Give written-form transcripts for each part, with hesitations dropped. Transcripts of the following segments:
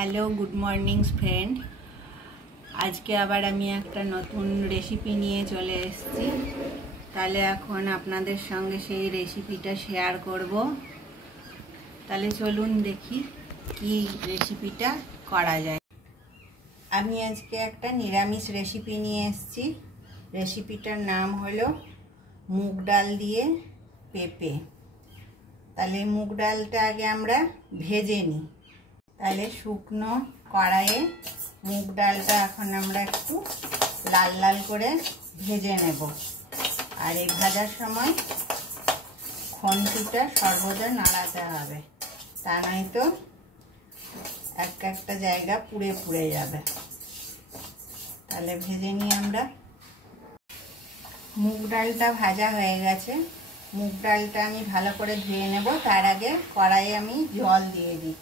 Hello good morning friend. আজকে আবার আমি একটা নতুন রেসিপি নিয়ে চলে এসেছি। তাহলে এখন আপনাদের সঙ্গে সেই রেসিপিটা শেয়ার করব। তাহলে চলুন দেখি কি রেসিপিটা করা যায়। আমি আজকে একটা নিরামিষ রেসিপি নিয়ে এসেছি। রেসিপিটার নাম হলো মুগ ডাল দিয়ে পেঁপে। তাহলে মুগ ডালটা আগে আমরা ভেজে নিই। তাহলে শুকনো কড়াইয়ে মুগ ডালটা এখন আমরা একটু লাল লাল করে ভেজে নেব। আর এই ভাজার সময় খুন্তিটা সর্বদা নাড়াতে হবে, তা নয়তো একটা জায়গা পুড়ে পুড়ে যাবে। তাহলে ভেজে নিই আমরা। মুগ ডালটা ভাজা হয়ে গেছে। মুগ ডালটা আমি ভালো করে ধুয়ে নেব। তার আগে কড়াইয়ে আমি জল দিয়ে দিই।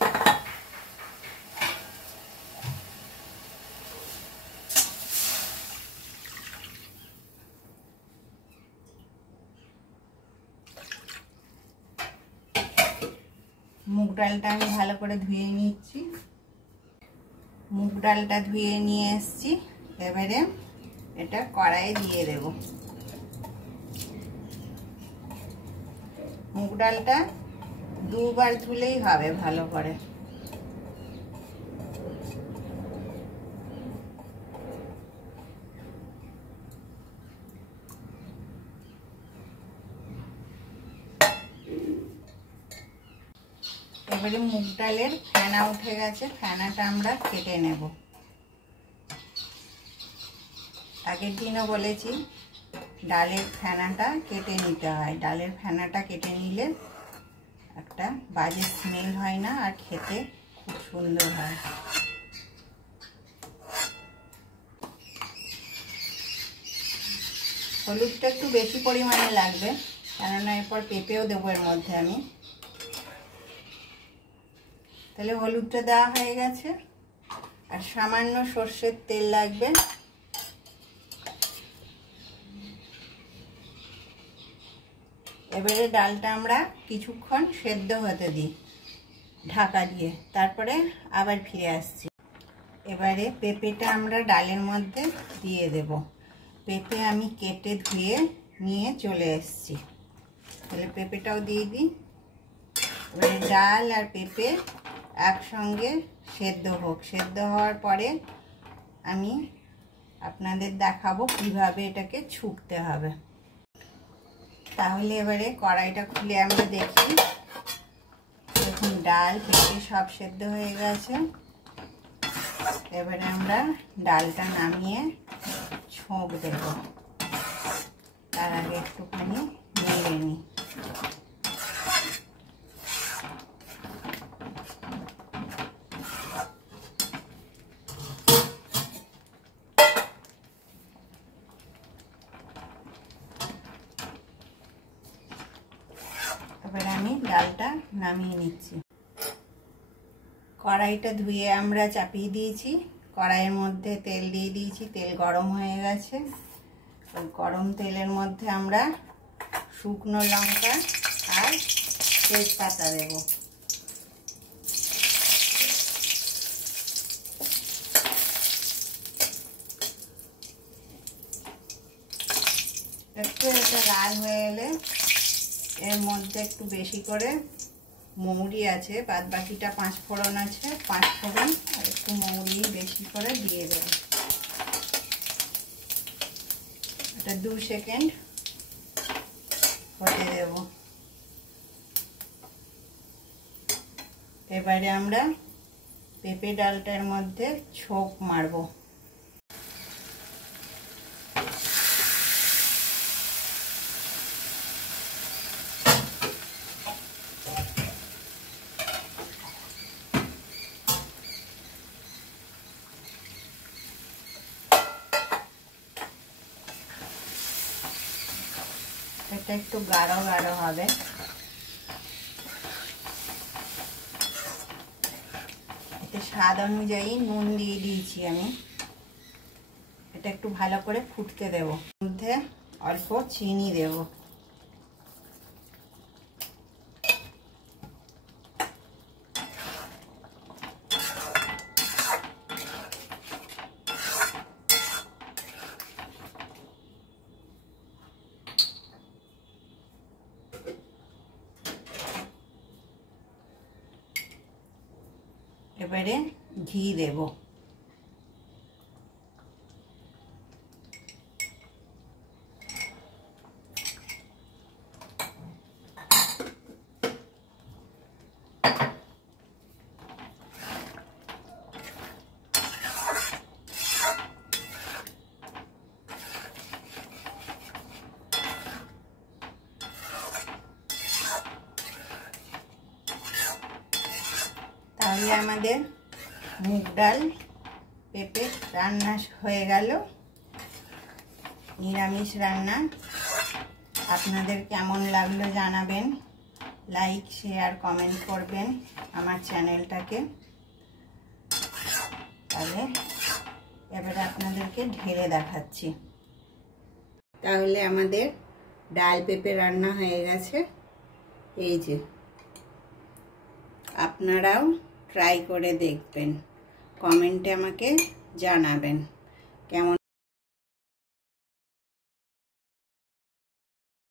মুগ ডালটা আমি ভালো করে ধুয়ে নিচ্ছি। মুগ ডালটা ধুয়ে নিয়ে এসেছি। এবারে এটা কড়াইয়ে দিয়ে দেব। মুগ ডালটা দুবার ধুলেই হবে ভালো করে। এবারে মুগ ডালের ফেনা উঠে গেছে, ফেনাটা আমরা কেটে নেব। আগের দিনও বলেছি ডালের ফেনাটা কেটে নিতে হয়। ডালের ফেনাটা কেটে নিলে একটা বাজে স্মেল হয় না, আর খেতে খুব সুন্দর হয়। হলুদটা একটু বেশি পরিমাণে লাগবে, কেননা এরপর পেঁপেও দেবো এর মধ্যে আমি। তাহলে হলুদটা দেওয়া হয়ে গেছে, আর সামান্য সর্ষের তেল লাগবে। এবারে ডালটা আমরা কিছুক্ষণ সেদ্ধ হতে দিই ঢাকা দিয়ে, তারপরে আবার ফিরে আসছি। এবারে পেঁপেটা আমরা ডালের মধ্যে দিয়ে দেব। পেঁপে আমি কেটে ধুয়ে নিয়ে চলে এসেছি। তাহলে পেঁপেটাও দিয়ে দিই। এবারে ডাল আর পেঁপে একসঙ্গে সেদ্ধ হোক। সেদ্ধ হওয়ার পরে আমি আপনাদের দেখাবো কিভাবে এটাকে ছুঁকতে হবে। তাহলে এবারে কড়াইটা খুলে আমরা দেখি। দেখুন ডাল পেঁপে সব সেদ্ধ হয়ে গেছে। এবারে আমরা ডালটা নামিয়ে ছোঁক দেব। তার আগে একটুখানি নেড়ে নিই। এবারে আমি ডালটা নামিয়ে নিচ্ছি। কড়াইটা ধুয়ে আমরা চাপিয়ে দিয়েছি। কড়াইয়ের মধ্যে তেল দিয়ে দিয়েছি। তেল গরম হয়ে গেছে। ওই গরম তেলের মধ্যে আমরা শুকনো লঙ্কা আর তেজপাতা দেব। একটু এটা লাল হয়ে এলে এর মধ্যে একটু বেশি করে মৌরি আছে, বাদ বাকিটা পাঁচ ফোড়ন আছে, পাঁচ ফোড়ন আর একটু মৌরি বেশি করে দিয়ে দেব। এটা 2 সেকেন্ড হতে দেব। এবারে আমরা পেঁপে ডালটার মধ্যে ছোপ মারবো। এটা একটু গাঢ় গাঢ় হবে। এতে স্বাদ অনুযায়ী নুন দিয়ে দিয়েছি আমি। এটা একটু ভালো করে ফুটতে দেব। মধ্যে অল্প চিনি দেব। এবারে ঘি দেব। তাহলে আমাদের মুগ ডাল পেঁপে রান্না হয়ে গেল। নিরামিষ রান্না। আপনাদের কেমন লাগলো জানাবেন, লাইক শেয়ার কমেন্ট করবেন আমার চ্যানেলটাকে। তাহলে এবারে আপনাদেরকে ঢেলে দেখাচ্ছি। তাহলে আমাদের ডাল পেঁপে রান্না হয়ে গেছে। এই যে, আপনারাও ট্রাই করে দেখবেন, কমেন্টে আমাকে জানাবেন কেমন